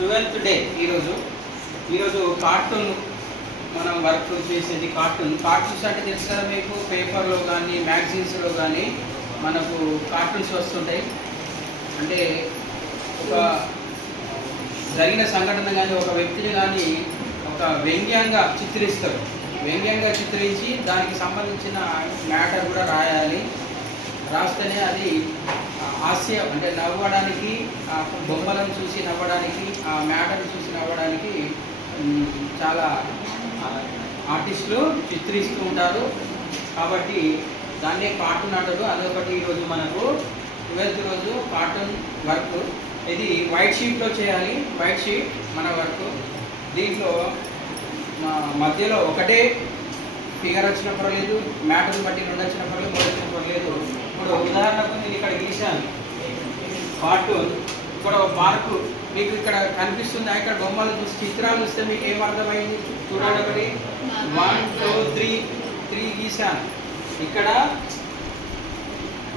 12th day ఈరోజు cartoon మనం work చేసేది కార్టూన్స్ అంటే తెలుసు కదా మీకు. పేపర్లో కానీ మ్యాగజైన్స్లో కానీ మనకు కార్టూన్స్ వస్తుంటాయి. అంటే ఒక జరిగిన సంఘటన కానీ ఒక వ్యక్తిని కానీ ఒక వ్యంగ్యంగా చిత్రిస్తారు. వ్యంగ్యంగా చిత్రించి దానికి సంబంధించిన మ్యాటర్ కూడా రాయాలి. రాస్తేనే అది హాస్యం అంటే నవ్వడానికి, ఆ బొమ్మలను చూసి నవ్వడానికి, ఆ మ్యాటర్ని చూసి నవ్వడానికి చాలా ఆర్టిస్టులు చిత్రిస్తూ ఉంటారు. కాబట్టి దాన్నే కార్టూన్ అంటారు. అదొకటి ఈరోజు మనకు 12th రోజు కార్టూన్ వర్క్. ఇది వైట్ షీట్లో చేయాలి. వైట్ షీట్ మన వర్క్. దీంట్లో మధ్యలో ఒకటే ఫిగర్ వచ్చిన పర్లేదు, మ్యాటర్ని బట్టి 2 వచ్చిన పర్లేదు, 3 వచ్చిన పర్లేదు. ఇప్పుడు ఉదాహరణకు నేను ఇక్కడ గీశాను కార్టూన్. ఇక్కడ ఒక పార్కు మీకు ఇక్కడ కనిపిస్తుంది. ఇక్కడ బొమ్మలు చూసి చిత్రాలు చూస్తే మీకు ఏం అర్థమైంది చూడండి. ఒకటి 1 2 3 గీశాను. ఇక్కడ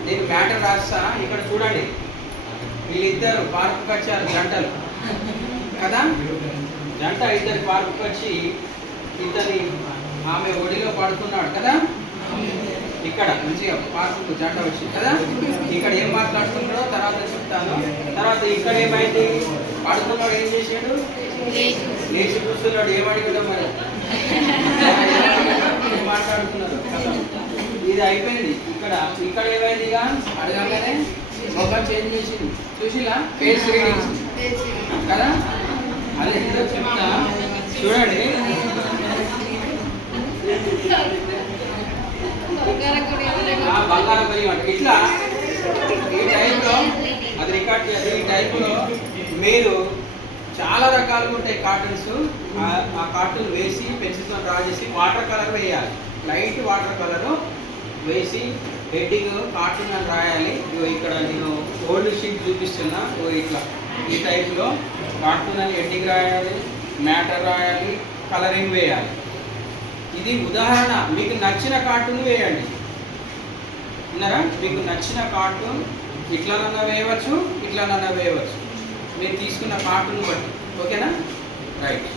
నేను మ్యాటర్ రాస్తా. ఇక్కడ చూడండి, వీళ్ళిద్దరు పార్కుకి వచ్చారు, జంటలు కదా. జంట ఇద్దరు పార్కుకి వచ్చి ఇద్దరి ఆమె ఒడిలో పడుతున్నాడు కదా. ఇక్కడ మంచిగా పార్కు జంట వచ్చి కదా. ఇక్కడ ఏం మాట్లాడుతున్నాడో తర్వాత చెప్తాను. తర్వాత ఇక్కడ ఏమైంది, పడుతున్నాడు, ఏం చేసాడు, లేచి కూర్చున్నాడు. ఏమడిగాడు మరి, ఏం మాట్లాడుతున్నారు కదా. ఇది అయిపోయింది. ఇక్కడ ఏమైంది, ఇక అడగగానే మొబైల్ చేంజ్ చేసింది. చూసిలా ఫేస్ రీడింగ్ కదా. అదే చెప్తా చూడండి. బంగారం పని అంటే ఇట్లా ఈ టైంలో అది రికార్డ్ చేయాలి. ఈ టైంలో మీరు చాలా రకాలుగా ఉంటాయి కార్టూన్స్. ఆ కార్టూన్ వేసి పెన్సిల్తో డ్రా చేసి వాటర్ కలర్ వేయాలి. లైట్ వాటర్ కలరు వేసి హెడ్డింగ్ కార్టూన్ అని రాయాలి. ఇక్కడ నేను ఓల్డ్ షీట్ చూపిస్తున్నా. ఇట్లా ఈ టైప్లో కార్టూన్ అని హెడ్డింగ్ రాయాలి, మ్యాటర్ రాయాలి, కలరింగ్ వేయాలి. ఇది ఉదాహరణ. మీకు నచ్చిన కార్టూన్ వేయండి. విన్నారా? మీకు నచ్చిన కార్టూన్ ఇట్లానన్నా వేయవచ్చు, ఇట్లానన్నా వేయవచ్చు. మీరు తీసుకున్న కార్టూన్ బట్టి. ఓకేనా? రైట్.